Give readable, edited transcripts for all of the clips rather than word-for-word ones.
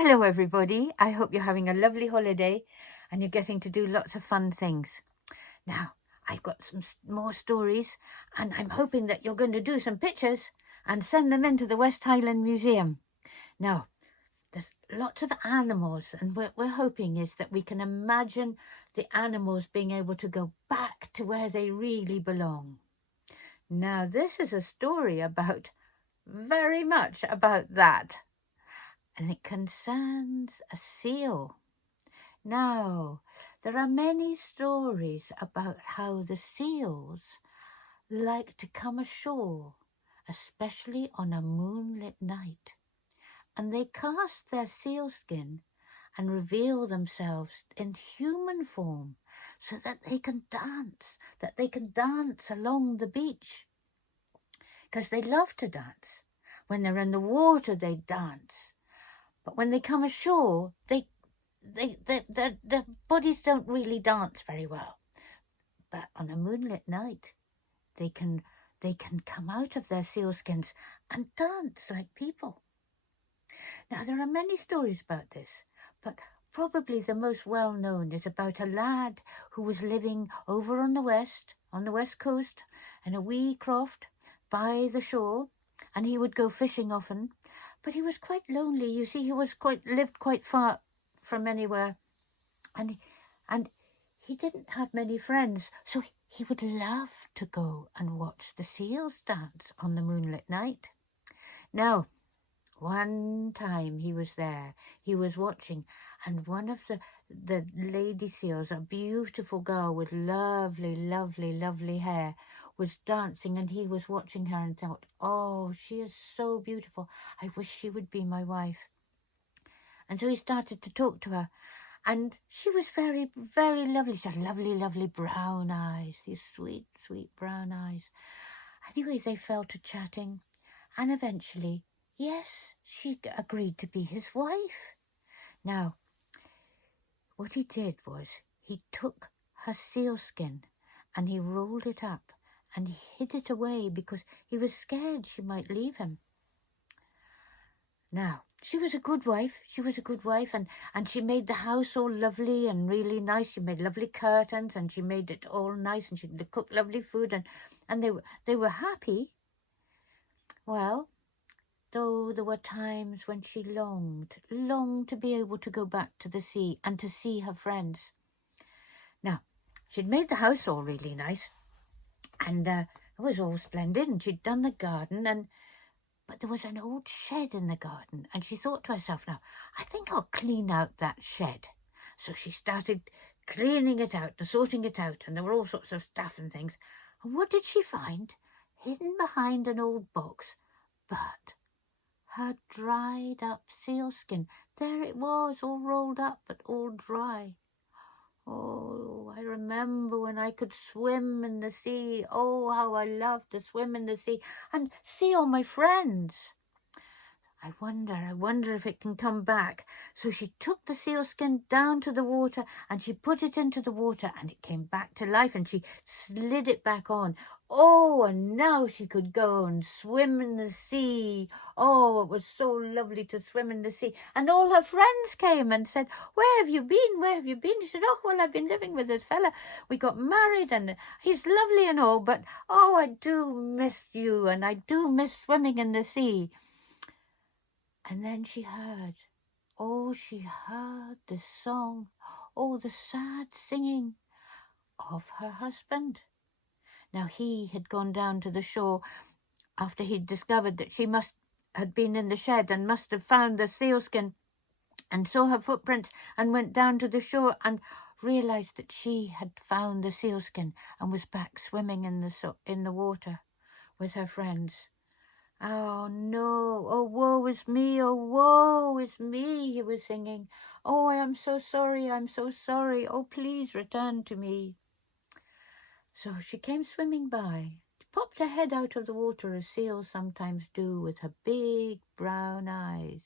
Hello everybody, I hope you're having a lovely holiday and you're getting to do lots of fun things. Now, I've got some more stories and I'm hoping that you're going to do some pictures and send them into the West Highland Museum. Now, there's lots of animals and what we're hoping is that we can imagine the animals being able to go back to where they really belong. Now, this is a story very much about that. And it concerns a seal. Now, there are many stories about how the seals like to come ashore, especially on a moonlit night. And they cast their sealskin and reveal themselves in human form so that they can dance along the beach. Because they love to dance. When they're in the water, they dance. But when they come ashore, their bodies don't really dance very well. But on a moonlit night, they can come out of their sealskins and dance like people. Now, there are many stories about this, but probably the most well-known is about a lad who was living over on the west coast, in a wee croft by the shore, and he would go fishing often. But he was quite lonely. You see, he lived quite far from anywhere, and he didn't have many friends. So he would love to go and watch the seals dance on the moonlit night. Now, one time he was there, he was watching, and one of the lady seals, a beautiful girl with lovely hair, was dancing, and he was watching her and thought, oh, she is so beautiful. I wish she would be my wife. And so he started to talk to her, and she was very lovely. She had lovely brown eyes, these sweet brown eyes. Anyway, they fell to chatting, and eventually, yes, she agreed to be his wife. Now, what he did was he took her sealskin and he rolled it up and he hid it away because he was scared she might leave him. Now, she was a good wife, and she made the house all lovely and really nice. She made lovely curtains and she made it all nice, and she cooked lovely food, and they were happy. Well, though there were times when she longed to be able to go back to the sea and to see her friends. Now, she'd made the house all really nice, and it was all splendid, and she'd done the garden, but there was an old shed in the garden, and she thought to herself, now, I think I'll clean out that shed. So she started cleaning it out and sorting it out, and there were all sorts of stuff and things. And what did she find? Hidden behind an old box, but her dried up sealskin. There it was, all rolled up, but all dry. Oh, I remember when I could swim in the sea. Oh, how I loved to swim in the sea and see all my friends. I wonder if it can come back. So she took the sealskin down to the water and she put it into the water and it came back to life and she slid it back on. Oh, and now she could go and swim in the sea. Oh, it was so lovely to swim in the sea. And all her friends came and said, where have you been? Where have you been? She said, oh, well, I've been living with this fella. We got married and he's lovely and all, but oh, I do miss you and I do miss swimming in the sea. And then she heard the song, the sad singing of her husband. Now he had gone down to the shore after he'd discovered that she had been in the shed and must have found the sealskin and saw her footprints and went down to the shore and realized that she had found the sealskin and was back swimming in the water with her friends. Oh, no. Oh, woe is me. Oh, woe is me, he was singing. Oh, I am so sorry. I'm so sorry. Oh, please return to me. So she came swimming by. She popped her head out of the water as seals sometimes do with her big brown eyes.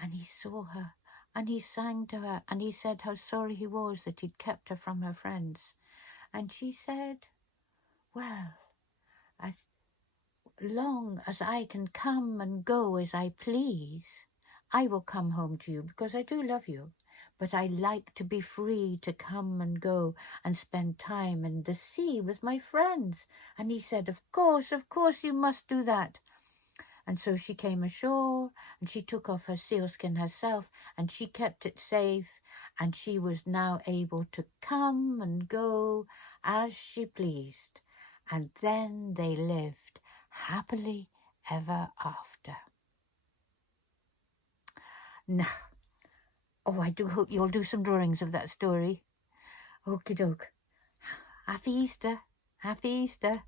And he saw her and he sang to her and he said how sorry he was that he'd kept her from her friends. And she said, well, long as I can come and go as I please, I will come home to you because I do love you. But I like to be free to come and go and spend time in the sea with my friends. And he said, of course, you must do that. And so she came ashore and she took off her sealskin herself and she kept it safe, and she was now able to come and go as she pleased. And then they lived happily ever after. Now, I do hope you'll do some drawings of that story. Okie doke. Happy Easter. Happy Easter.